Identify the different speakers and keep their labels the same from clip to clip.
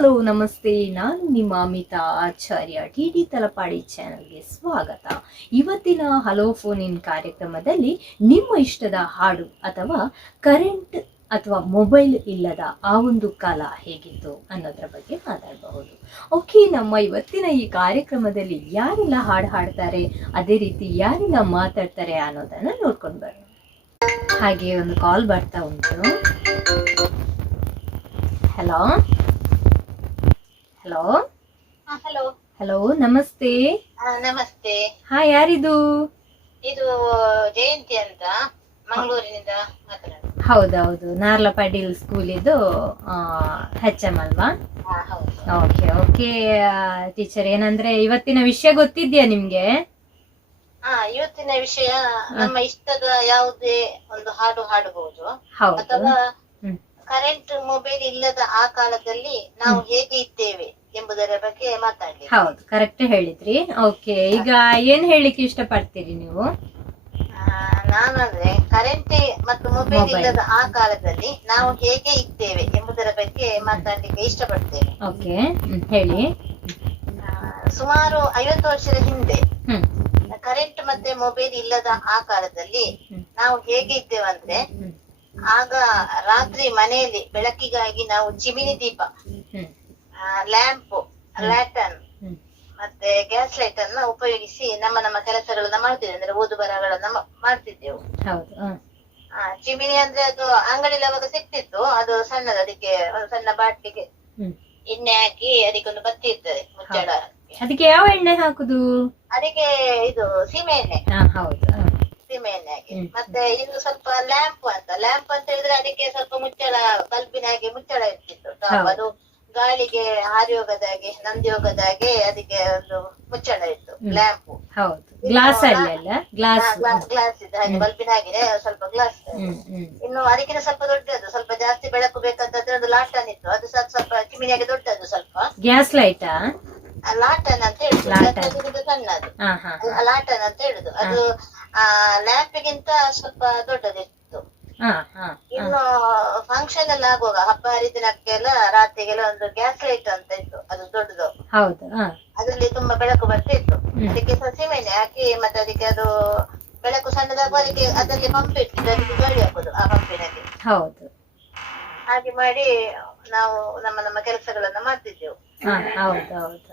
Speaker 1: Hello, ನಮಸ್ತೆ. ನಾನು ನಿಮ್ಮ ಅಮಿತಾ ಆಚಾರ್ಯ ಟಿ ಡಿ ತಲಪಾಡಿ ಚಾನಲ್ಗೆ ಸ್ವಾಗತ. ಇವತ್ತಿನ ಹಲೋ ಫೋನ್ ಇನ್ ಕಾರ್ಯಕ್ರಮದಲ್ಲಿ ನಿಮ್ಮ ಇಷ್ಟದ ಹಾಡು ಅಥವಾ ಕರೆಂಟ್ ಅಥವಾ ಮೊಬೈಲ್ ಇಲ್ಲದ ಆ ಒಂದು ಕಾಲ ಹೇಗಿತ್ತು ಅನ್ನೋದ್ರ ಬಗ್ಗೆ ಮಾತಾಡಬಹುದು. ಓಕೆ, ನಮ್ಮ ಇವತ್ತಿನ ಈ ಕಾರ್ಯಕ್ರಮದಲ್ಲಿ ಯಾರೆಲ್ಲ ಹಾಡು ಹಾಡ್ತಾರೆ, ಅದೇ ರೀತಿ ಯಾರೆಲ್ಲ ಮಾತಾಡ್ತಾರೆ ಅನ್ನೋದನ್ನ ನೋಡ್ಕೊಂಡು ಬರೋಣ. ಹಾಗೆ ಒಂದು ಕಾಲ್ ಬರ್ತಾ ಉಂಟು. ಹಲೋ? ಹಲೋ?
Speaker 2: ಹಲೋ.
Speaker 1: ಹಲೋ ನಮಸ್ತೆ.
Speaker 2: ನಮಸ್ತೆ.
Speaker 1: ಹಾ ಯಾರಿದು?
Speaker 2: ಇದು ಜಯಂತಿ ಅಂತ ಮಂಗಳೂರಿನಿಂದ
Speaker 1: ಹೌದೌದು ನಾರ್ಲ ಪಾಟೀಲ್ ಸ್ಕೂಲ್ ಇದು ಹೆಚ್ ಎಂ ಅಲ್ವಾ?
Speaker 2: ಹಾ, ಹೌದು.
Speaker 1: Okay okay. ಟೀಚರ್ ಏನಂದ್ರೆ ಇವತ್ತಿನ ವಿಷಯ ಗೊತ್ತಿದ್ಯಾ ನಿಮ್ಗೆ?
Speaker 2: ಇವತ್ತಿನ ವಿಷಯ ನಮ್ಮ ಇಷ್ಟದ ಯಾವುದೇ ಒಂದು ಹಾಡು ಹಾಡಬಹುದು
Speaker 1: ಹೌದು.
Speaker 2: ಅಥವಾ. ಕರೆಂಟ್ ಮೊಬೈಲ್ ಇಲ್ಲದ ಆ ಕಾಲದಲ್ಲಿ ನಾವು ಹೇಗೆ ಇದ್ದೇವೆ ಎಂಬುದರ ಬಗ್ಗೆ ಮಾತಾಡ್ಲಿ.
Speaker 1: ಹೌದು ಕರೆಕ್ಟ್ ಹೇಳಿದ್ರಿ. ಓಕೆ ಈಗ ಏನ್ ಹೇಳಿಕ್ಕೆ ಇಷ್ಟಪಡ್ತೀರಿ ನೀವು?
Speaker 2: ನಾನಂದ್ರೆ ಕರೆಂಟ್ ಮತ್ತು ಮೊಬೈಲ್. ಇಲ್ಲದ ಆ ಕಾಲದಲ್ಲಿ ನಾವು ಹೇಗೆ ಇದ್ದೇವೆ ಎಂಬುದರ ಬಗ್ಗೆ ಮಾತಾಡ್ಲಿಕ್ಕೆ ಇಷ್ಟಪಡ್ತೇನೆ.
Speaker 1: ಓಕೆ ಹೇಳಿ.
Speaker 2: ಆ, ಸುಮಾರು ಐವತ್ತು ವರ್ಷದ ಹಿಂದೆ ಕರೆಂಟ್ ಮತ್ತೆ ಮೊಬೈಲ್ ಇಲ್ಲದ ಆ ಕಾಲದಲ್ಲಿ ನಾವು ಹೇಗೆ ಇದ್ದೇವಂದ್ರೆ ಆಗ ರಾತ್ರಿ ಮನೆಯಲ್ಲಿ ಬೆಳಕಿಗಾಗಿ ನಾವು ಚಿಮಿನಿ ದೀಪ
Speaker 1: ಹ್ಮ್.
Speaker 2: ಲ್ಯಾಂಪ್ ಲ್ಯಾಟನ್ ಮತ್ತೆ ಗ್ಯಾಸ್ ಲೈಟ್ ಅನ್ನ ಉಪಯೋಗಿಸಿ ನಮ್ಮ ನಮ್ಮ ಕೆಲಸಗಳನ್ನ ಮಾಡ್ತಿದ್ವಿ ಅಂದ್ರೆ ಓದು ಬರಹಗಳನ್ನ ಮಾಡ್ತಿದ್ದೆವು.
Speaker 1: ಹೌದು
Speaker 2: ಆ, ಚಿಮಿನಿ ಅಂದ್ರೆ ಅದು ಅಂಗಡಿಲಿ ಅವಾಗ ಸಿಕ್ತಿತ್ತು. ಅದು ಸಣ್ಣದು ಅದಕ್ಕೆ ಒಂದು ಸಣ್ಣ ಬಾಟ್ಲಿಗೆ ಎಣ್ಣೆ ಹಾಕಿ ಅದಕ್ಕೊಂದು ಬತ್ತಿ ಇರ್ತದೆ ಮುಚ್ಚಳ
Speaker 1: ಅದಕ್ಕೆ ಯಾವ ಎಣ್ಣೆ ಹಾಕುದು?
Speaker 2: ಅದಕ್ಕೆ ಇದು ಸೀಮೆ ಎಣ್ಣೆ.
Speaker 1: ಹೌದು
Speaker 2: ಎಣ್ಣೆ ಹಾಕಿ ಮತ್ತೆ ಇದು ಸ್ವಲ್ಪ ಲ್ಯಾಂಪ್ ಅಂತ ಲ್ಯಾಂಪ್ ಅಂತ ಹೇಳಿದ್ರೆ ಅದಕ್ಕೆ ಸ್ವಲ್ಪ ಮುಚ್ಚಳ ಬಲ್ಬಿನ ಹಾಗೆ ಮುಚ್ಚಳ ಇರ್ತಿತ್ತು. ಟಾಪ್. ಅದು ಗಾಳಿಗೆ ಹಾರಿ ಹೋಗದ ಹಾಗೆ ನಂದಿ ಹೋಗದ ಹಾಗೆ ಅದಕ್ಕೆ ಒಂದು ಮುಚ್ಚಳ ಇತ್ತು. ಲ್ಯಾಂಪ್.
Speaker 1: Glass glass.
Speaker 2: ಗ್ಲಾಸ್ ಇದೆ. ಹಾಗೆ ಬಲ್ಬಿನ ಹಾಗೆ ಸ್ವಲ್ಪ ಗ್ಲಾಸ್. ಇನ್ನು ಅದಕ್ಕಿಂತ ಸ್ವಲ್ಪ ದೊಡ್ಡದು ಸ್ವಲ್ಪ ಜಾಸ್ತಿ ಬೆಳಕು ಬೇಕಂತಂದ್ರೆ ಒಂದು ಲಾಟನ್ ಇತ್ತು. ಅದು ಸ್ವಲ್ಪ ಸ್ವಲ್ಪ ಚಿಮಿನಿಯಾಗೆ ದೊಡ್ಡದು ಸ್ವಲ್ಪ.
Speaker 1: ಗ್ಯಾಸ್ ಲೈಟಾ?
Speaker 2: ಲಾಟನ್ ಅಂತ ಹೇಳುದು. ಸಣ್ಣದು. ಲಾಟನ್ ಅಂತ ಹೇಳುದು. ಅದು ಆ ಲ್ಯಾಂಪಿಗಿಂತ ಸ್ವಲ್ಪ ದೊಡ್ಡದಿತ್ತು. ಇನ್ನು ಫಂಕ್ಷನ್ ಎಲ್ಲ ಆಗುವಾಗ ಹಬ್ಬ ಹರಿದಿನಕ್ಕೆಲ್ಲ ರಾತ್ರಿಗೆಲ್ಲ ಒಂದು ಗ್ಯಾಸ್ ಲೈಟ್ ಅಂತ ಇತ್ತು. ಅದು ದೊಡ್ಡದು. ಅದ್ರಲ್ಲಿ ತುಂಬಾ ಬೆಳಕು ಬರ್ತಿತ್ತು.
Speaker 1: ಇತ್ತು
Speaker 2: ಅದಕ್ಕೆ ಸಸಿಮೆಣ್ಣೆ ಹಾಕಿ ಮತ್ತೆ ಅದಕ್ಕೆ ಅದು ಬೆಳಕು ಸಣ್ಣದಾಗುವ ಅದಕ್ಕೆ ಅದರಲ್ಲಿ ಪಂಪ್ ಇಟ್ಟಿದ್ದು ಅದಕ್ಕೆ ಗಾಳಿ ಹಾಕುದು ಆ ಪಂಪಿನಲ್ಲಿ
Speaker 1: ಹೌದು.
Speaker 2: ಹಾಗೆ ಮಾಡಿ ನಾವು ನಮ್ಮ ನಮ್ಮ ಕೆಲಸಗಳನ್ನ ಮಾಡ್ತಿದ್ದೆವು.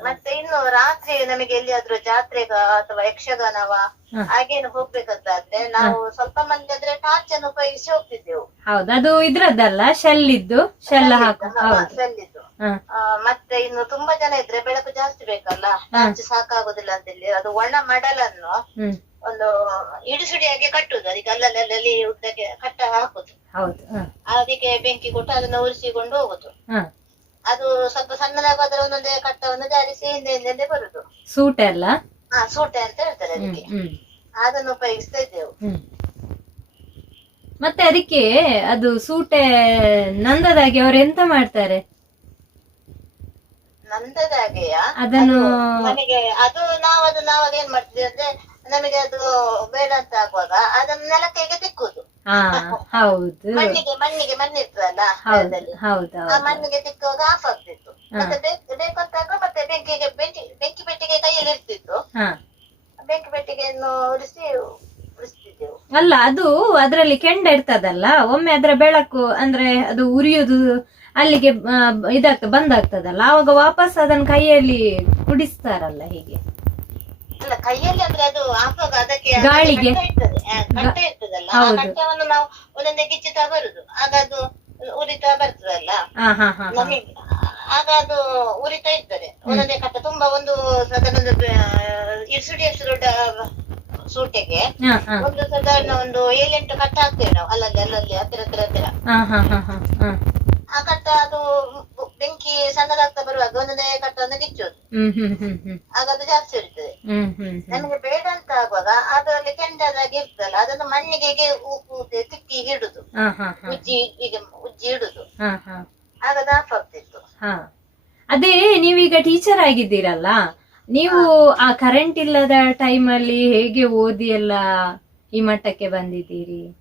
Speaker 2: ಮತ್ತೆ ಇನ್ನು ರಾತ್ರಿ ನಮಗೆ ಎಲ್ಲಿಯಾದ್ರೂ ಜಾತ್ರೆಗ ಅಥವಾ ಯಕ್ಷಗಾನವ. ಹಾಗೇನು ಹೋಗ್ಬೇಕಂತಾದ್ರೆ ನಾವು ಸ್ವಲ್ಪ ಮಂದಿ ಆದ್ರೆ ಟಾರ್ಚ್ ಅನ್ನು ಉಪಯೋಗಿಸಿ ಹೋಗ್ತಿದ್ದೆವು.
Speaker 1: ಹೌದು ಅದು ಇದ್ರದ್ದಲ್ಲ ಶೆಲ್ ಇದ್ದು ಶೆಲ್ ಹಾಕು
Speaker 2: ಸೆಲ್ಲಿದ್ದು ಮತ್ತೆ ಇನ್ನು ತುಂಬಾ ಜನ ಇದ್ರೆ ಬೆಳಕು ಜಾಸ್ತಿ ಬೇಕಲ್ಲ ಟಾರ್ಚ್ ಸಾಕಾಗುದಿಲ್ಲ ಅಂತ ಹೇಳಿ ಅದು ಒಣ ಮಡಲನ್ನು ಒಂದು ಇಡಿಸುಡಿಯಾಗಿ ಕಟ್ಟುದು ಅದಕ್ಕೆ ಅಲ್ಲಲ್ಲಿ ಅಲ್ಲಲ್ಲಿ ಉದ್ದಕ್ಕೆ ಕಟ್ಟ ಹಾಕುದು.
Speaker 1: ಹೌದು
Speaker 2: ಅದಕ್ಕೆ ಬೆಂಕಿ ಕೊಟ್ಟು ಅದನ್ನ ಉರಿಸಿಕೊಂಡು ಹೋಗುದು. ಅದು ಸ್ವಲ್ಪ ಸಣ್ಣದಾಗೋದ್ರೆ
Speaker 1: ಸೂಟ್ ಎಲ್ಲ
Speaker 2: ಹಾ ಸೂಟೆ ಅಂತ ಹೇಳ್ತಾರೆ ಅದಕ್ಕೆ.
Speaker 1: ಹ್ಮ್.
Speaker 2: ಅದನ್ನು ಉಪಯೋಗಿಸ್ತಾ ಇದ್ದೆವು.
Speaker 1: ಹ್ಮ್. ಮತ್ತೆ ಅದಕ್ಕೆ ಅದು ಸೂಟೆ ನಂದದಾಗಿ ಅವ್ರು ಎಂತ ಮಾಡ್ತಾರೆ?
Speaker 2: ನಂದದಾಗೆಯಾ?
Speaker 1: ಅದನ್ನು
Speaker 2: ನಮಗೆ ಅದು ನಾವು ಅದು ನಾವಾಗ ಏನ್ ಮಾಡ್ತೀವಿ ಅಂದ್ರೆ ನಮಗೆ ಅದು ಬೇಡ ಅಂತ ಆಗುವಾಗ ಅದನ್ನ ನೆಲಕ್ಕೆ ತಿಕ್ಕುದು
Speaker 1: ಹಾ ಹೌದು.
Speaker 2: ಮಣ್ಣಿಗೆ ಮಣ್ಣಿಗೆ ಮಣ್ಣಿರ್ತದಲ್ಲ
Speaker 1: ಹೌದು ಹೌದು
Speaker 2: ಆ ಮಣ್ಣಿಗೆ ತಿಕ್ಕುವಾಗ ಆಫ್ ಆಗ್ತಿತ್ತು. ಮತ್ತೆ ಬೇಕು ಬೆಂಕಿಗೆ ಬೆಂಕಿ ಬೆಂಕಿ ಪೆಟ್ಟಿಗೆ ಕೈಯಲ್ಲಿ ಇರ್ತಿತ್ತು.
Speaker 1: ಹಾ.
Speaker 2: ಬೆಂಕಿ ಪೆಟ್ಟಿಗೆಯನ್ನು ಉರಿಸಿ ಉರಿಸ್ತಿದ್ದೆವು.
Speaker 1: ಅಲ್ಲ ಅದು ಅದರಲ್ಲಿ ಕೆಂಡ ಇರ್ತದಲ್ಲ ಒಮ್ಮೆ ಅದರ ಬೆಳಕು ಅಂದ್ರೆ ಅದು ಉರಿಯುದು ಅಲ್ಲಿಗೆ ಇದಾಗ್ತ ಬಂದಾಗ್ತದಲ್ಲ ಆವಾಗ ವಾಪಸ್ ಅದನ್ನ ಕೈಯಲ್ಲಿ ಕುಡಿಸ್ತಾರಲ್ಲ ಹೀಗೆ.
Speaker 2: ಅಲ್ಲ ಕೈಯಲ್ಲಿ ಅಂದ್ರೆ ಅದು ಹಾಕುವಾಗ ಅದಕ್ಕೆ
Speaker 1: ಗಾಳಿಗೆ.
Speaker 2: ಕಟ್ಟ ಇರ್ತದೆ. ಆ, ಕಟ್ಟ ಇರ್ತದಲ್ಲ ಆ
Speaker 1: ಹೌದು.
Speaker 2: ಕಟ್ಟವನ್ನು ನಾವು ಒಂದೊಂದೇ ಗಿಚ್ಚುತ್ತಾ ಬರುದು. ಆಗ ಅದು ಉರಿತಾ ಬರ್ತದಲ್ಲ.
Speaker 1: ಹಾ ಹಾ ಹಾ ಹಾ.
Speaker 2: ನಮಗೆ ಆಗ ಅದು ಉರಿತಾ ಇರ್ತದೆ. ಒಂದೊಂದೇ ಕಟ್ಟ ತುಂಬಾ ಒಂದು ಸಾಧಾರಣ ಒಂದು ಇಸುಡಿಯಷ್ಟು ದೊಡ್ಡ ಸೂಟೆಗೆ ಒಂದು ಸಾಧಾರಣ ಒಂದು ಏಳೆಂಟು ಕಟ್ಟ ಹಾಕ್ತೇವೆ ನಾವು ಅಲ್ಲಲ್ಲಿ ಅಲ್ಲಲ್ಲಿ ಹತ್ತಿರ ಹತ್ತಿರ ಹತ್ತಿರ. ಆ ಕಟ್ಟ ಅದು ಬೆಂಕಿ ಸಣ್ಣದಾಗ್ತಾ ಬರುವಾಗ ಒಂದೊಂದೇ ಕಟ್ಟವನ್ನು
Speaker 1: ಹ್ಮ್
Speaker 2: ಆಗ ಅದು ಜಾಸ್ತಿ ಇರ್ತದೆ ನಮಗೆ ಬೇಡ ಅಂತ ಆಗುವಾಗ ಅದರಲ್ಲಿ ಕೆಂಡದಾಗಿ ಇರ್ತದಲ್ಲ ಅದನ್ನು ಮಣ್ಣಿಗೆ ತಿಕ್ಕಿ ಇಡುದು ಉಜ್ಜಿ ಈಗ ಉಜ್ಜಿ ಇಡುದು ಆಗ ಅದು ಆಫ್ ಆಗ್ತಿತ್ತು
Speaker 1: ಹಾ. ಅದೇ ನೀವೀಗ ಟೀಚರ್ ಆಗಿದ್ದೀರಲ್ಲ ನೀವು ಆ ಕರೆಂಟ್ ಇಲ್ಲದ ಟೈಮ್ ಅಲ್ಲಿ ಹೇಗೆ ಓದಿ ಎಲ್ಲ ಈ ಮಟ್ಟಕ್ಕೆ ಬಂದಿದ್ದೀರಿ?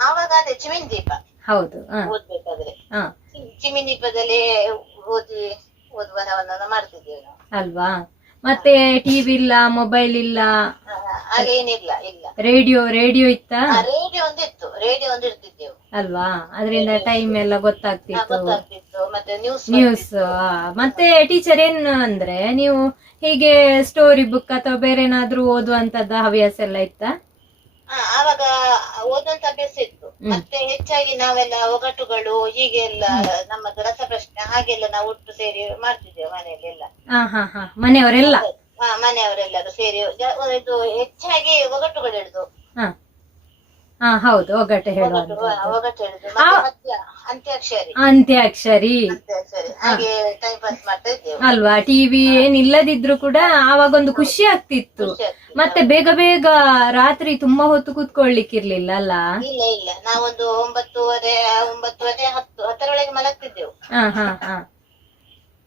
Speaker 2: ಆವಾಗ ಅದೇ ಚಿಮಿನ್ ದೀಪ.
Speaker 1: ಹೌದು ಹ.
Speaker 2: ಓದ್ಬೇಕಾದ್ರೆ.
Speaker 1: ಹ.
Speaker 2: ಚಿಮಿನ್ ದೀಪದಲ್ಲಿ ಓದಿ ಮಾಡ್ತಿದ್ದೇವೆ ನಾವು.
Speaker 1: ಅಲ್ವಾ? ಮತ್ತೆ ಟಿವಿ ಇಲ್ಲ ಮೊಬೈಲ್ ಇಲ್ಲ.
Speaker 2: ಆ, ಹಾಗೇನಿಲ್ಲ ಇಲ್ಲ.
Speaker 1: ರೇಡಿಯೋ ರೇಡಿಯೋ ಇತ್ತಾ?
Speaker 2: ರೇಡಿಯೋ ಒಂದಿತ್ತು ರೇಡಿಯೋ ಒಂದು ಇರ್ತಿದ್ದೆವು
Speaker 1: ಅಲ್ವಾ? ಅದರಿಂದ ಟೈಮ್ ಎಲ್ಲ ಗೊತ್ತಾಗ್ತಿತ್ತು.
Speaker 2: ನ್ಯೂಸ್
Speaker 1: ಮತ್ತೆ ಟೀಚರ್ ಏನ್ ಅಂದ್ರೆ ನೀವು ಹೀಗೆ ಸ್ಟೋರಿ ಬುಕ್ ಅಥವಾ ಬೇರೆ ಏನಾದ್ರೂ ಓದುವಂತದ್ದು ಹವ್ಯಾಸ ಎಲ್ಲ ಇತ್ತಾ?
Speaker 2: ಆವಾಗ ಓದುವಂತ ಅಭ್ಯಾಸ ಇತ್ತು. ಮತ್ತೆ ಹೆಚ್ಚಾಗಿ ನಾವೆಲ್ಲ ಒಗಟುಗಳು ಹೀಗೆಲ್ಲ ನಮ್ಮದು ರಸಪ್ರಶ್ನೆ ಹಾಗೆಲ್ಲ ನಾವು ಒಟ್ಟು ಸೇರಿ ಮಾಡ್ತಿದ್ದೇವೆ ಮನೆಯಲ್ಲೆಲ್ಲ
Speaker 1: ಮನೆಯವರೆಲ್ಲ?
Speaker 2: ಹಾ ಮನೆಯವರೆಲ್ಲರೂ ಸೇರಿ ಇದು ಹೆಚ್ಚಾಗಿ ಒಗಟುಗಳು ಹಿಡಿದು
Speaker 1: ಹಾ ಹೌದು ಒಗ್ಗಟ್ಟೆ
Speaker 2: ಒಗಟು
Speaker 1: ಹೇಳುವಂತ
Speaker 2: ಒಗಟು ಮತ್ತೆ ಹತ್ಯ ಅಂತ್ಯಾಕ್ಷರಿ.
Speaker 1: ಅಂತ್ಯಾಕ್ಷರಿ.
Speaker 2: ಅಂತ್ಯಾಕ್ಷರಿ. ಹಾಗೆ ಟೈಮ್ ಪಾಸ್ ಮಾಡ್ತಾ ಇದ್ದೆವು.
Speaker 1: ಅಲ್ವಾ? ಟಿವಿ ಏನಿಲ್ಲದಿದ್ರು ಕೂಡ ಆವಾಗೊಂದು ಖುಷಿ ಆಗ್ತಿತ್ತು.
Speaker 2: ಖುಷಿ ಆಗ್ತಿತ್ತು.
Speaker 1: ಮತ್ತೆ ಬೇಗ ಬೇಗ ರಾತ್ರಿ ತುಂಬಾ ಹೊತ್ತು ಕೂತ್ಕೊಳ್ಳಿಕ್ಕಿರ್ಲಿಲ್ಲ ಅಲ್ಲ?
Speaker 2: ಇಲ್ಲ ಇಲ್ಲ. ನಾವೊಂದು ಒಂಬತ್ತುವರೆ ಒಂಬತ್ತುವರೆ ಹತ್ತು ಹತ್ತರೊಳಗೆ ಮಲಗ್ತಿದ್ದೆವು.
Speaker 1: ಹಾ ಹಾ ಹಾ.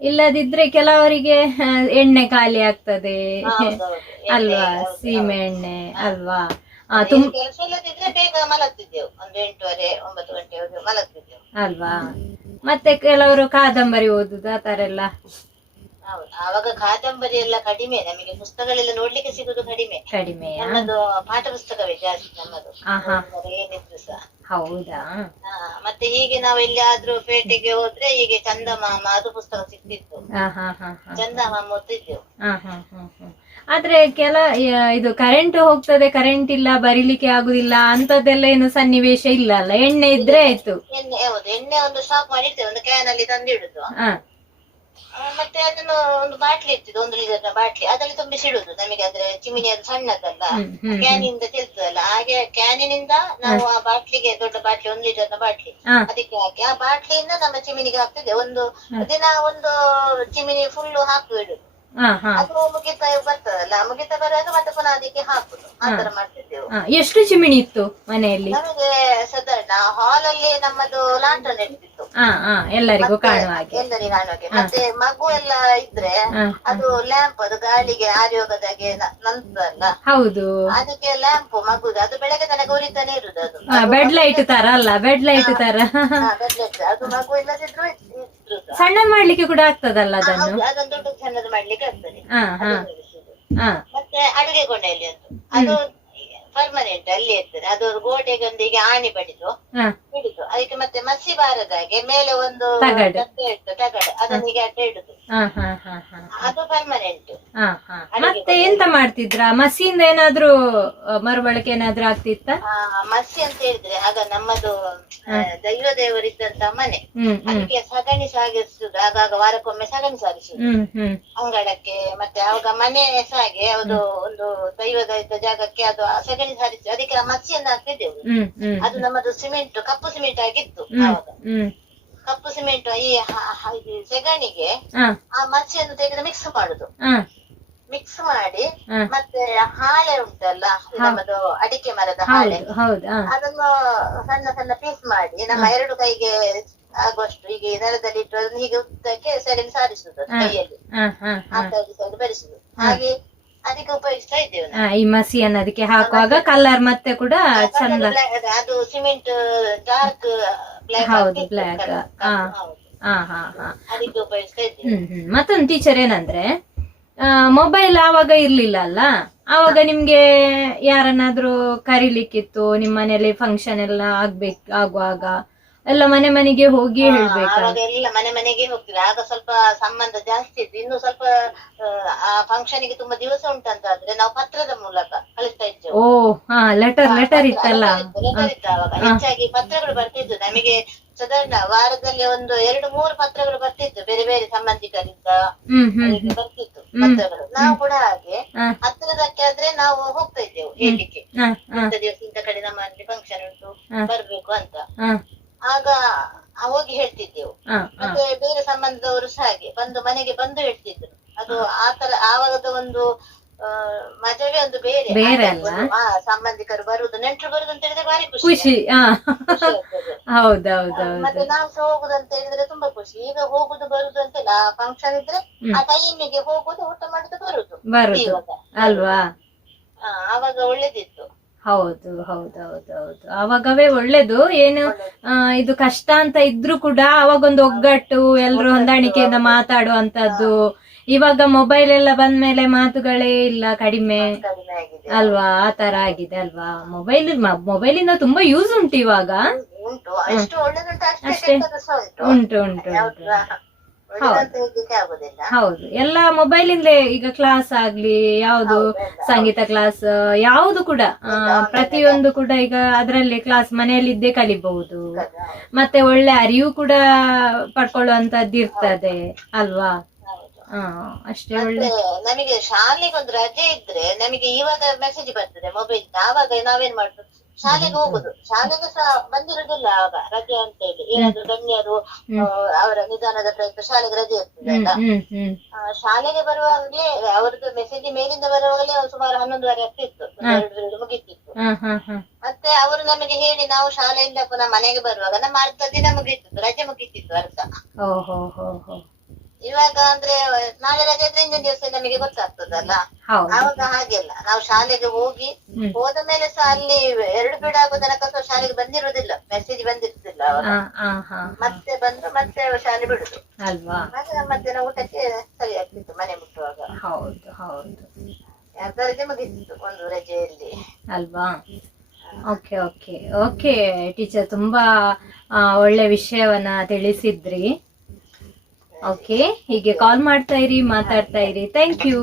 Speaker 1: ಇಲ್ಲದಿದ್ರೆ ಕೆಲವರಿಗೆ ಆ, ಎಣ್ಣೆ ಖಾಲಿ ಆಗ್ತದೆ.
Speaker 2: ಹೌದೌದು.
Speaker 1: ಅಲ್ವಾ?
Speaker 2: ಹೌದು,
Speaker 1: ಸೀಮೆ ಎಣ್ಣೆ ಅಲ್ವಾ?
Speaker 2: ಕೆಲಸ ಇಲ್ಲದಿದ್ರೆ ಬೇಗ ಮಲಗ್ತಿದ್ದೆವು. ಒಂದು ಎಂಟುವರೆ ಒಂಬತ್ತು ಗಂಟೆವರೆಗೆ ಮಲಗ್ತಿದ್ದೆವು.
Speaker 1: ಅಲ್ವಾ? ಮತ್ತೆ ಕೆಲವರು ಕಾದಂಬರಿ ಓದುದು ಆ ತರ ಎಲ್ಲ.
Speaker 2: ಹೌದು. ಆವಾಗ ಕಾದಂಬರಿ ಎಲ್ಲ ಕಡಿಮೆ ನಮಗೆ ಪುಸ್ತಕಗಳೆಲ್ಲ ನೋಡ್ಲಿಕ್ಕೆ ಸಿಗುದು ಕಡಿಮೆ.
Speaker 1: ಕಡಿಮೆ
Speaker 2: ನಮ್ಮದು ಪಾಠ ಪುಸ್ತಕವೇ ಜಾಸ್ತಿ ನಮ್ಮದು.
Speaker 1: ಆಹಾ.
Speaker 2: ಏನಿದ್ರು ಸಹ.
Speaker 1: ಹೌದಾ?
Speaker 2: ಹಾ, ಮತ್ತೆ ಹೀಗೆ ನಾವು ಎಲ್ಲಿಯಾದ್ರೂ ಪೇಟೆಗೆ ಹೋದ್ರೆ ಹೀಗೆ ಚಂದಮಾಮ ಅದು ಪುಸ್ತಕ ಸಿಕ್ತಿತ್ತು.
Speaker 1: ಹಾ ಹಾ ಹಾ ಹಾ.
Speaker 2: ಚಂದಮಾಮ ಓದ್ತಿದ್ದೆವು
Speaker 1: ಹಾ ಹಾ ಹಾ ಹಾ. ಆದ್ರೆ ಕೆಲ ಯ- ಇದು ಕರೆಂಟ್ ಹೋಗ್ತದೆ ಕರೆಂಟ್ ಇಲ್ಲ ಬರಿಲಿಕ್ಕೆ ಆಗುದಿಲ್ಲ ಅಂತದೆಲ್ಲ ಏನು ಸನ್ನಿವೇಶ ಇಲ್ಲ ಅಲ್ಲ? ಎಣ್ಣೆ ಇದ್ರೆ ಆಯ್ತು.
Speaker 2: ಎಣ್ಣೆ ಹೌದು. ಎಣ್ಣೆ ಒಂದು ಶಾಪ್ ಮಾಡಿರ್ತೇವೆ ಒಂದು ಕ್ಯಾನ್ ಅಲ್ಲಿ ತಂದಿಡುದು.
Speaker 1: ಹಾ.
Speaker 2: ಆ, ಮತ್ತೆ ಅದನ್ನು ಒಂದು ಬಾಟ್ಲಿ ಇರ್ತದೆ ಒಂದು ಲೀಟರ್ನ ಬಾಟ್ಲಿ. ಅದರಲ್ಲಿ ತುಂಬಿಸಿಡುದು ನಮಗೆ ಅಂದ್ರೆ ಚಿಮಿನಿ ಅದು ಸಣ್ಣದಲ್ಲ. ಕ್ಯಾನಿಂದ ತಿಳ್ತದಲ್ಲ. ಹಾಗೆ ಕ್ಯಾನಿನಿಂದ ನಾವು ಆ ಬಾಟ್ಲಿಗೆ ದೊಡ್ಡ ಬಾಟ್ಲಿ ಒಂದು ಲೀಟರ್ನ ಬಾಟ್ಲಿ. ಅದಕ್ಕೆ ಹಾಕಿ. ಆ ಬಾಟ್ಲಿಯಿಂದ ನಮ್ಮ ಚಿಮಿನಿಗೆ ಹಾಕ್ತಿದೆ ಒಂದು ದಿನ ಒಂದು ಚಿಮಿನಿ ಫುಲ್ ಹಾಕು ಇಡುದು ಅದು ಮುಗಿತಾ ಬರ್ತದಲ್ಲ. ಮುಗಿತಾ ಬರುವಾಗ ಮತ್ತೆ ಪುನಃ ಅದಕ್ಕೆ ಹಾಕುದು. ಆತರ ತರ ಮಾಡ್ತಿದ್ದೆವು.
Speaker 1: ಎಷ್ಟು ಚಿಮಿಣಿ ಇತ್ತು ಮನೆಯಲ್ಲಿ?
Speaker 2: ನಮಗೆ ಸಾಧಾರಣ ಹಾಲ್ ಅಲ್ಲಿ ನಮ್ಮದು ಲಾಂಟನ್ ಇರ್ತಿತ್ತು.
Speaker 1: ಹಾ ಎಲ್ಲರಿಗೂ ಕಾಣುವ ಹಾಗೆ.
Speaker 2: ಎಲ್ಲರಿಗೂ ಕಾಣುವಾಗೆ ಮತ್ತೆ ಮಗು ಎಲ್ಲ ಇದ್ರೆ ಅದು ಲ್ಯಾಂಪ್ ಅದು ಗಾಳಿಗೆ ಆರಿ ಹೋಗದಾಗೆ ನಂತಲ್ಲ
Speaker 1: ಹೌದು.
Speaker 2: ಅದಕ್ಕೆ ಲ್ಯಾಂಪ್ ಮಗುದು. ಅದು ಬೆಳಗ್ಗೆ ತನಕ ಉರಿತಾನೆ ಇರುದು ಅದು.
Speaker 1: ಬೆಡ್ ಲೈಟ್ ತರ ಅಲ್ಲ ಬೆಡ್ ಲೈಟ್ ತರ.
Speaker 2: ಬೆಡ್ಲೈಟ್. ಅದು ಮಗು ಇಲ್ಲದಿದ್ರು.
Speaker 1: ಸಣ್ಣ ಮಾಡ್ಲಿಕ್ಕೆ ಕೂಡ ಆಗ್ತದಲ್ಲ ಅದನ್ನು?
Speaker 2: ಅದೊಂದು ದೊಡ್ಡ ಸಣ್ಣದು ಮಾಡ್ಲಿಕ್ಕೆ ಆಗ್ತದೆ. ಮತ್ತೆ ಅಡುಗೆ ಕೊಂಡೆಯಲ್ಲಿ ಅದು. ಪರ್ಮನೆಂಟ್ ಅಲ್ಲಿ ಇರ್ತದೆ. ಅದು ಗೋಡೆಗೆ ಒಂದು ಹೀಗೆ ಆಣಿ ಬಡಿದು ಹಿಡಿದು ಅದಕ್ಕೆ ಮತ್ತೆ ಮಸಿ ಬಾರದಾಗೆ ಮೇಲೆ ಒಂದು
Speaker 1: ತಗಡು.
Speaker 2: ಇರ್ತದೆ ತಗಡು. ಅದನ್ನ ಹೀಗೆ ಅಡ್ಡ ಇಡುದು ಅದು ಪರ್ಮನೆಂಟ್
Speaker 1: ಮತ್ತೆ ಎಂತ ಮಾಡ್ತಿದ್ರ? ಮಸಿಯಿಂದ ಏನಾದ್ರೂ ಮರುಬಳಕೆ ಏನಾದ್ರೂ ಆಗ್ತಿತ್ತ?
Speaker 2: ಮಸಿ ಅಂತ ಹೇಳಿದ್ರೆ ಆಗ ನಮ್ಮದು ದೈವ ದೈವ ದೇವರಿದ್ದಂತ ಮನೆ. ಅದಕ್ಕೆ ಸಗಣಿ ಸಾಗಿಸುದು. ಆಗಾಗ ವಾರಕ್ಕೊಮ್ಮೆ ಸಗಣಿ ಸಾಗಿಸುದು. ಅಂಗಳಕ್ಕೆ ಮತ್ತೆ ಅವಾಗ ಮನೆ ಸಾಗೆ ಅದು ಒಂದು ದೈವದ ಇದ್ದ ಜಾಗಕ್ಕೆ ಅದು ಸಗಣಿ ಸಾರಿಸಿ ಅದಕ್ಕೆ ಮಸಿಯನ್ನ ಹಾಕ್ತಿದ್ದೆವು ಅದು ನಮ್ಮದು ಸಿಮೆಂಟ್ ಕಪ್ಪು ಸಿಮೆಂಟ್ ಆಗಿತ್ತು ಆವಾಗ. ಕಪ್ಪು ಸಿಮೆಂಟ್ ಈ ಸೆಗಣಿಗೆ ಆ ಮಸಿಯನ್ನು ತೆಗೆದು ಮಿಕ್ಸ್ ಮಾಡುದು. ಮಿಕ್ಸ್ ಮಾಡಿ ಮತ್ತೆ ಹಾಳೆ ಉಂಟಲ್ಲ ನಮ್ಮದು ಅಡಿಕೆ ಮರದ ಹಾಳೆ. ಅದನ್ನು ಸಣ್ಣ ಸಣ್ಣ ಪೀಸ್ ಮಾಡಿ ನಮ್ಮ ಎರಡು ಕೈಗೆ ಆಗುವಷ್ಟು ಹೀಗೆ ನೆಲದಲ್ಲಿ ಇಟ್ಟು ಅದನ್ನು ಹೀಗೆ ಉದ್ದಕ್ಕೆ ಸೆಗಣಿ ಸಾರಿಸುದು ಅದು ಕೈಯಲ್ಲಿ. ಆ ಸೈಡ್ ಸೈಡ್ ಬರಿಸುದು. ಹಾಗೆ ಅದಕ್ಕೆ ಉಪಯೋಗಿಸ್ತಾ ಇದ್ದೇವೆ ನಾವು.
Speaker 1: ಹಾ, ಈ ಮಸಿಯನ್ನು ಅದಕ್ಕೆ ಹಾಕುವಾಗ ಕಲರ್ ಮತ್ತೆ ಕೂಡ ಚಂದ
Speaker 2: ಅದು- ಅದು ಸಿಮೆಂಟ್ ಡಾರ್ಕ್ ಬ್ಲಾಕ್
Speaker 1: ಹೌದು, ಬ್ಲ್ಯಾಕ್ ಹಾ. ಹಾ ಹಾ ಹಾ.
Speaker 2: ಅದಕ್ಕೆ ಉಪಯೋಗಿಸ್ತಾ ಇದ್ದೇವೆ.
Speaker 1: ಹ್ಮ್ ಹ್ಮ್. ಮತ್ತೊಂದು ಟೀಚರ್ ಏನಂದ್ರೆ ಮೊಬೈಲ್ ಆವಾಗ ಇರ್ಲಿಲ್ಲ ಅಲ್ಲ? ಆವಾಗ ನಿಮ್ಗೆ ಯಾರನ್ನಾದ್ರೂ ಕರಿಲಿಕ್ಕಿತ್ತು ನಿಮ್ಮ ಮನೇಲಿ ಫಂಕ್ಷನ್ ಎಲ್ಲ ಆಗ್ಬೇಕು ಆಗುವಾಗ? ಎಲ್ಲ ಮನೆ ಮನೆಗೆ ಹೋಗಿ ಹೇಳ್ಬೇಕು?
Speaker 2: ಆವಾಗ ಎಲ್ಲ ಮನೆ ಮನೆಗೆ ಹೋಗ್ತೀವಿ. ಆಗ ಸ್ವಲ್ಪ ಸಂಬಂಧ ಜಾಸ್ತಿ ಇತ್ತು. ಇನ್ನು ಸ್ವಲ್ಪ ಆ, ಫಂಕ್ಷನ್ಗೆ ತುಂಬಾ ದಿವಸ ಉಂಟಂತಾದ್ರೆ ನಾವು ಪತ್ರದ ಮೂಲಕ ಕಳಿಸ್ತಾ ಇದ್ದೆವು.
Speaker 1: ಓ ಹಾ ಲೆಟರ್ ಲೆಟರ್ ಇತ್ತಲ್ಲ?
Speaker 2: ಲೆಟರ್ ಇತ್ತು ಆವಾಗ. ಹೆಚ್ಚಾಗಿ ಪತ್ರಗಳು ಬರ್ತಿದ್ದು ನಮಗೆ ಸಾಧಾರಣ ವಾರದಲ್ಲಿ ಒಂದು ಎರಡು ಮೂರು ಪತ್ರಗಳು ಬರ್ತಿತ್ತು ಬೇರೆ ಬೇರೆ ಸಂಬಂಧಿಕರಿಂದ ಬರ್ತಿತ್ತು ಪತ್ರಗಳು. ನಾವು ಕೂಡ ಹಾಗೆ. ಹತ್ತಿರದಕ್ಕೆ ಆದ್ರೆ ನಾವು ಹೋಗ್ತಾ ಇದ್ದೆವು ಹೇಳಲಿಕ್ಕೆ. ಇಂಥ ದಿವಸ ಇಂತ ಕಡೆ ನಮ್ಮ ಫಂಕ್ಷನ್ ಉಂಟು. ಬರ್ಬೇಕು ಅಂತ. ಆಗ ಹೋಗಿ ಹೇಳ್ತಿದ್ದೆವು. ಮತ್ತೆ ಬೇರೆ ಸಂಬಂಧದವರು ಸಹ ಹಾಗೆ ಬಂದು ಮನೆಗೆ ಬಂದು ಹೇಳ್ತಿದ್ರು. ಅದು ಆತರ ಆವಾಗದ ಒಂದು ಆ, ಮಜವೇ ಒಂದು ಬೇರೆ.
Speaker 1: ಬೇರೆ
Speaker 2: ಸಂಬಂಧಿಕರು ಬರುದು ನೆಂಟರು ಬರುದು ಅಂತ ಹೇಳಿದ್ರೆ ಬಾರಿ ಖುಷಿ ಮತ್ತೆ ನಾವು ಸಹ ಹೋಗುದು ಅಂತ ಹೇಳಿದ್ರೆ ತುಂಬಾ ಖುಷಿ. ಈಗ ಹೋಗುದು ಬರುದು ಅಂತಿಲ್ಲ ಆ ಫಂಕ್ಷನ್ ಇದ್ರೆ ಆ ಟೈಮಿಗೆ ಹೋಗುದು ಊಟ ಮಾಡುದು ಬರುದು.
Speaker 1: ಅಲ್ವಾ?
Speaker 2: ಆವಾಗ ಒಳ್ಳೇದಿತ್ತು.
Speaker 1: ಹೌದು ಹೌದೌದೌದು ಹೌದು ಹೌದು. ಅವಾಗವೇ ಒಳ್ಳೇದು. ಏನು ಇದು ಕಷ್ಟ ಅಂತ ಇದ್ರು ಕೂಡ ಅವಾಗೊಂದು ಒಗ್ಗಟ್ಟು ಎಲ್ರು ಹೊಂದಾಣಿಕೆಯಿಂದ ಮಾತಾಡುವಂತದ್ದು ಇವಾಗ ಮೊಬೈಲ್ ಎಲ್ಲ ಬಂದ್ಮೇಲೆ ಮಾತುಗಳೇ ಇಲ್ಲ ಕಡಿಮೆ. ಅಲ್ವಾ? ಆ ತರ ಆಗಿದೆ ಅಲ್ವಾ? ಮೊಬೈಲ್ ಮೊಬೈಲ್ ಇಂದ ತುಂಬಾ ಯೂಸ್ ಉಂಟು ಇವಾಗ.
Speaker 2: ಅಷ್ಟೇ. ಉಂಟು.
Speaker 1: ಉಂಟು ಉಂಟು ಹೌದು. ಎಲ್ಲ ಮೊಬೈಲ್ ಇಂದಲೇ ಈಗ ಕ್ಲಾಸ್ ಆಗ್ಲಿ ಯಾವುದು ಸಂಗೀತ ಕ್ಲಾಸ್ ಯಾವುದು ಕೂಡ ಪ್ರತಿಯೊಂದು ಕೂಡ ಈಗ ಅದರಲ್ಲೇ ಕ್ಲಾಸ್ ಮನೆಯಲ್ಲಿದ್ದೇ ಕಲಿಬಹುದು. ಮತ್ತೆ ಒಳ್ಳೆ ಅರಿವು ಕೂಡ ಪಡ್ಕೊಳ್ಳುವಂತದ್ದು ಇರ್ತದೆ ಅಲ್ವಾ? ಹಾ ಅಷ್ಟೇ ಒಳ್ಳೆ.
Speaker 2: ನಮಗೆ ಶಾಲೆಗೆ ಒಂದು ರಜೆ ಇದ್ರೆ ನಮಗೆ ಇವಾಗ ಮೆಸೇಜ್ ಬರ್ತದೆ ಮೊಬೈಲ್ ಆವಾಗ ನಾವೇನ್ ಮಾಡುದು ಶಾಲೆಗೆ ಹೋಗುದು. ಶಾಲೆಗೆ ಸಹ ಬಂದಿರುದಿಲ್ಲ ಆವಾಗ ರಜೆ ಅಂತ ಹೇಳಿ. ಏನಾದ್ರು ಗಣ್ಯರು ಅವರ ನಿಧಾನದ ಪ್ರಯತ್ನ ಶಾಲೆಗೆ ರಜೆ ಇರ್ತದೆ ಅಲ್ಲ. ಶಾಲೆಗೆ ಬರುವಾಗಲೇ ಅವರದ್ದು ಮೆಸೇಜ್ ಮೇಲಿಂದ ಬರುವಾಗಲೇ ಒಂದು ಸುಮಾರು ಹನ್ನೊಂದುವರೆ ಆಗ್ತಿತ್ತು ಮುಗಿತಿತ್ತು. ಮತ್ತೆ ಅವರು ನಮಗೆ ಹೇಳಿ ನಾವು ಶಾಲೆಯಿಂದ ಪುನಃ ಮನೆಗೆ ಬರುವಾಗ ನಮ್ಮ ಅರ್ಧ ದಿನ ಮುಗಿತಿತ್ತು ರಜೆ ಮುಗಿತಿತ್ತು ಅರ್ಧ. ಇವಾಗ ಅಂದ್ರೆ ನಾಳೆ ರಜೆ ಇದ್ರೆ ಇಂದಿನ ದಿವಸ ನಮಗೆ ಗೊತ್ತಾಗ್ತದಲ್ಲ? ಅವಾಗ ಹಾಗೆಲ್ಲ. ನಾವು ಶಾಲೆಗೆ ಹೋಗಿ. ಹೋದ ಮೇಲೆ ಸಹ ಅಲ್ಲಿ ಎರಡು ಬೀಡ ಆಗೋ ತನಕ ಸಹ ಶಾಲೆಗೆ ಬಂದಿರುದಿಲ್ಲ. ಮೆಸೇಜ್ ಬಂದಿರುದಿಲ್ಲ ಮತ್ತೆ ಬಂದು ಮತ್ತೆ ಶಾಲೆ ಬಿಡುದು.
Speaker 1: ಅಲ್ವಾ?
Speaker 2: ಹಾಗೆ ಮಧ್ಯಾಹ್ನ ಊಟಕ್ಕೆ ಸರಿ ಆಗ್ತಿತ್ತು ಮನೆ ಮುಟ್ಟುವಾಗ.
Speaker 1: ಹೌದು ಹೌದು.
Speaker 2: ಅರ್ಧ ರಜೆ ಮುಗಿತಿತ್ತು ಒಂದು ರಜೆಯಲ್ಲಿ.
Speaker 1: ಅಲ್ವಾ? Okay okay. ಓಕೆ ಟೀಚರ್ ತುಂಬಾ ಒಳ್ಳೆ ವಿಷಯವನ್ನ ತಿಳಿಸಿದ್ರಿ. ಓಕೆ ಹೀಗೆ ಕಾಲ್ ಮಾಡ್ತಾ ಇರಿ ಮಾತಾಡ್ತಾ ಇರಿ. Thank you